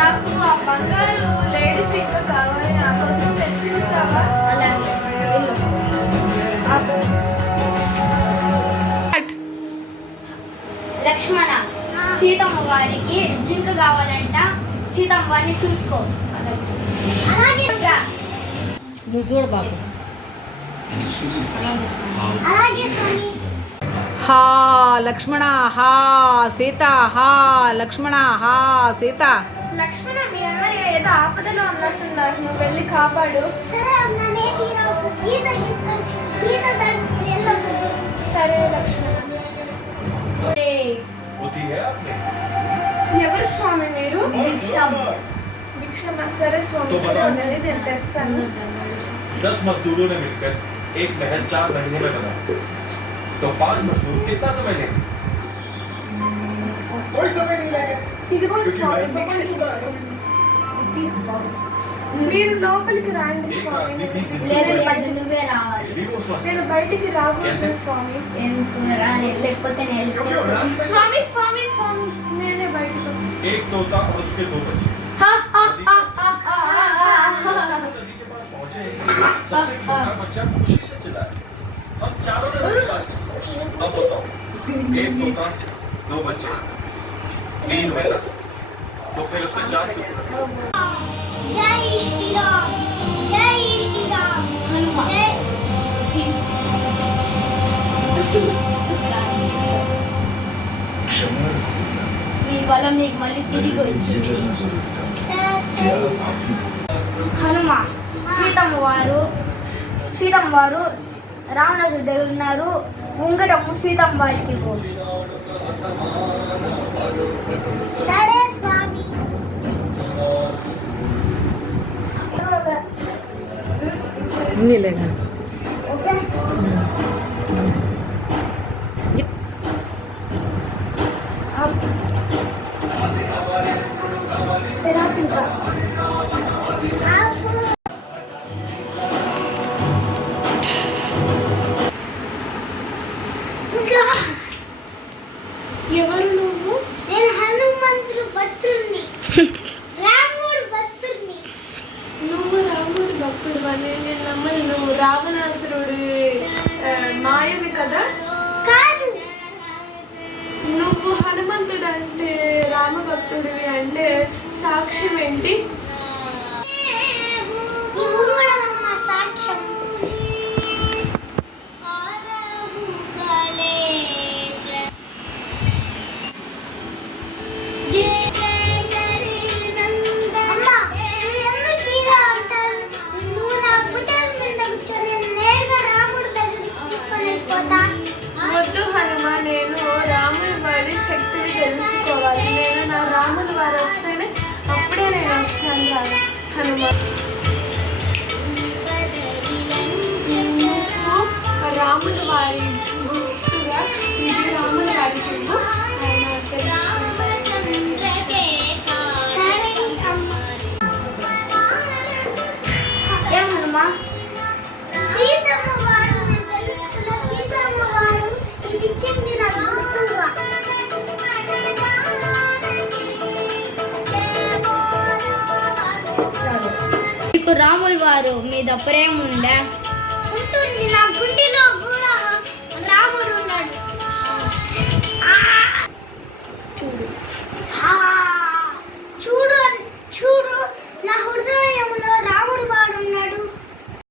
నాకు ఆ బంగారు లేడీ చింక కావాలి, నా కోసం తెచ్చిస్తావా? అలాగే లక్ష్మణ, సీతమ్మ వారికి జింక కావాలంట, సీతమ్మ వారిని చూసుకో. అలాగే నువ్వు చూడు బాబు. అలాగే స్వామి. హా లక్ష్మణ హా సీత, హా లక్ష్మణ హా సీత. లక్ష్మణ, మీ అన్నయ్య ఏదో ఆపదలో ఉన్నట్టున్నారు, నువ్వు వెళ్ళి కాపాడు. సరే అన్న, సరే లక్ష్మణ. ఎవరు స్వామి మీరు? భిక్షమ. సరే స్వామి, నేను తెస్తాను. 10 मजदूरों ने मिलकर एक महल 4 महीने में बना, तो 5 मजदूर कितना समय लेंगे? कोई समय नहीं लेंगे। ఇదిగో స్వామి, భిక్ష తీసుకో. మీరు లోపలికి రండి స్వామి. లేదు, నువ్వే రావాలి. నేను బయటికి రాకూడదు స్వామి. ఎందుకు రాని? లేకపోతే నేను స్వామి స్వామి స్వామి, నేనే బయటికి వస్తాను. एक तोता और उसके 2 बच्चे नदी के पास पहुंचे। सबसे छोटा बच्चा खुशी से चिल्लाया, हम चारों ने नदी पार की। अब बताओ, एक तोता 2 बच्चे 3 महीना, तो फिर उसने 4 टुकड़े। జై శ్రీరామ్, జై శ్రీరామ్, జై నీ బలం నీకు మళ్ళీ తిరిగి వచ్చింది. హనుమ, సీతమ్మ వారు రావణాసుడి దగ్గర ఉన్నారు. ఉంగరము సీతమ్మ వారికి ఇవ్వు. సరే స్వామి. నీలే ఎవరు నువ్వు? నేను హనుమంతుడు భక్తుడిని, రాముడు భక్తుడిని. నువ్వు రాముడి భక్తుడు అని నేను నమ్మను. నువ్వు రావణాసురుడి మాయవి కదా? కాదు. నువ్వు హనుమంతుడు అంటే రామ భక్తుడివి అంటే సాక్ష్యం ఏంటి? నువ్వు కూడా అమ్మ సాక్ష్యం. వద్దు హనుమ, నేను రాముల వారి శక్తిని తెలుసుకోవాలి. నేను నా రాముల వారు వస్తేనే అప్పుడే నేను వస్తాను రాను హనుమ. రాముల వారి గుర్తుగా ఇది రాముల వారికి ఇవ్వు. ఆయన ఏమమ్మా? సీతమ్మ వారు ఇది చెందిన గుర్తుగా. మీకు రాముల వారు మీద ప్రేమ ఉందా? ఉంటుంది. నా గుండెలో కూడా రాముడు ఉన్నాడు. చూడు.